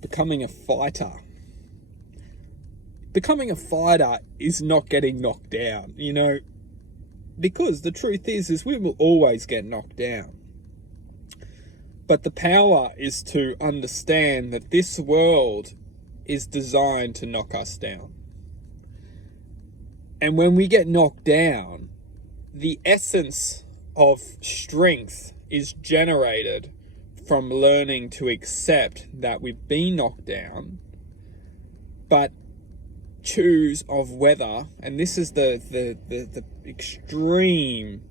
becoming a fighter. Becoming a fighter is not getting knocked down, because the truth is we will always get knocked down. But the power is to understand that this world is designed to knock us down. And when we get knocked down, the essence of strength is generated from learning to accept that we've been knocked down, but choose of whether, and this is the extreme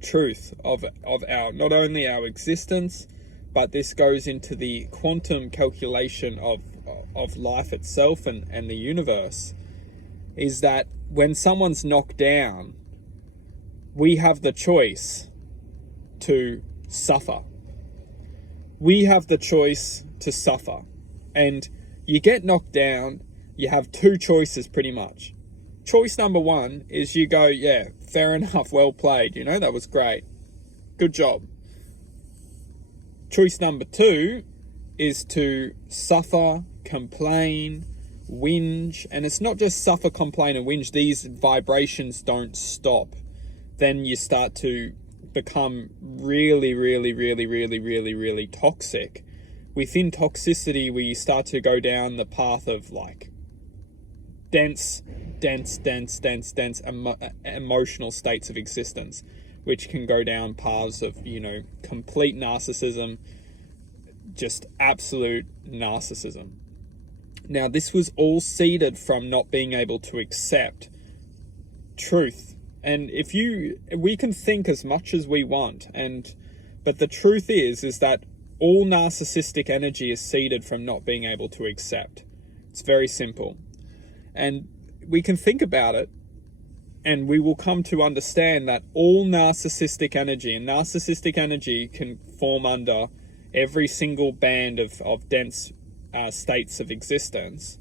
truth of our, not only our existence, but this goes into the quantum calculation of life itself and the universe, is that when someone's knocked down, we have the choice to suffer. We have the choice to suffer. And you get knocked down, you have two choices pretty much. Choice number one is you go, yeah, fair enough, well played, that was great. Good job. Choice number two is to suffer, complain, whinge. And it's not just suffer, complain, and whinge. These vibrations don't stop. Then you start to become really, really, really, really, really, really toxic. Within toxicity, we start to go down the path of dense emotional states of existence, which can go down paths of, complete narcissism, just absolute narcissism. Now, this was all seeded from not being able to accept truth. And we can think as much as we want, but the truth is that all narcissistic energy is seeded from not being able to accept. It's very simple. And we can think about it, and we will come to understand that all narcissistic energy can form under every single band of dense states of existence.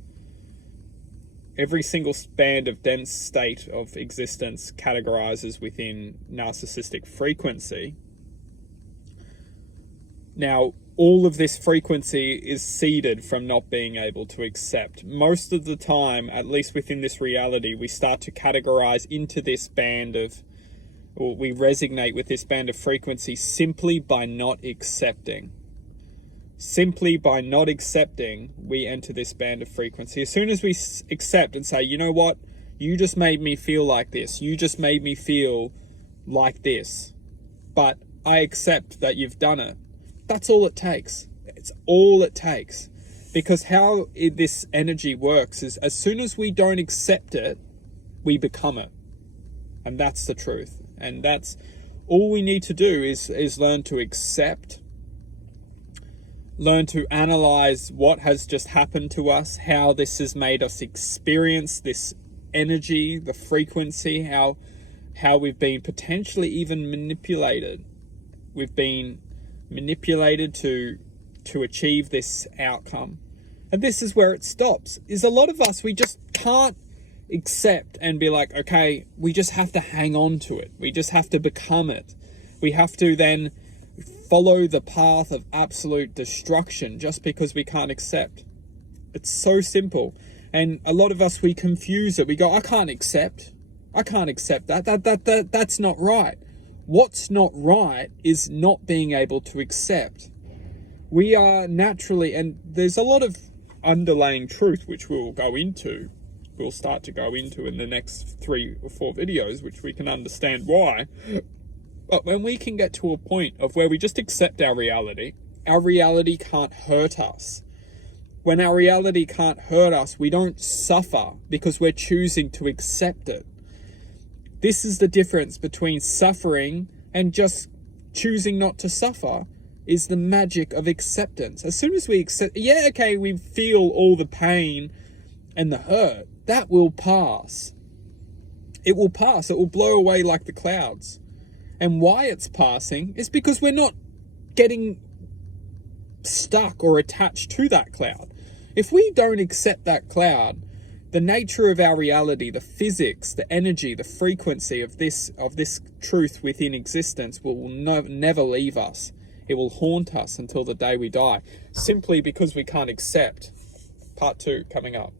Every single band of dense state of existence categorizes within narcissistic frequency. Now, all of this frequency is seeded from not being able to accept. Most of the time, at least within this reality, we start to categorize into this band or we resonate with this band of frequency simply by not accepting. Simply by not accepting, we enter this band of frequency. As soon as we accept and say, you know what, you just made me feel like this. You just made me feel like this. But I accept that you've done it. That's all it takes. It's all it takes. Because how this energy works is as soon as we don't accept it, we become it. And that's the truth. And that's all we need to do is learn to accept, learn to analyze what has just happened to us, how this has made us experience this energy, the frequency, how we've been potentially even manipulated. We've been manipulated to achieve this outcome. And this is where it stops. Is a lot of us, we just can't accept and be like, okay, we just have to hang on to it. We just have to become it. We have to then follow the path of absolute destruction just because we can't accept. It's so simple. And a lot of us, we confuse it. We go, I can't accept that. That's not right. What's not right is not being able to accept. We are naturally, and there's a lot of underlying truth which we'll start to go into in the next 3 or 4 videos, which we can understand why. But when we can get to a point of where we just accept our reality can't hurt us. When our reality can't hurt us, we don't suffer because we're choosing to accept it. This is the difference between suffering and just choosing not to suffer, is the magic of acceptance. As soon as we accept, we feel all the pain and the hurt, that will pass. It will pass. It will blow away like the clouds. And why it's passing is because we're not getting stuck or attached to that cloud. If we don't accept that cloud, the nature of our reality, the physics, the energy, the frequency of this truth within existence will never leave us. It will haunt us until the day we die, simply because we can't accept. Part 2 coming up.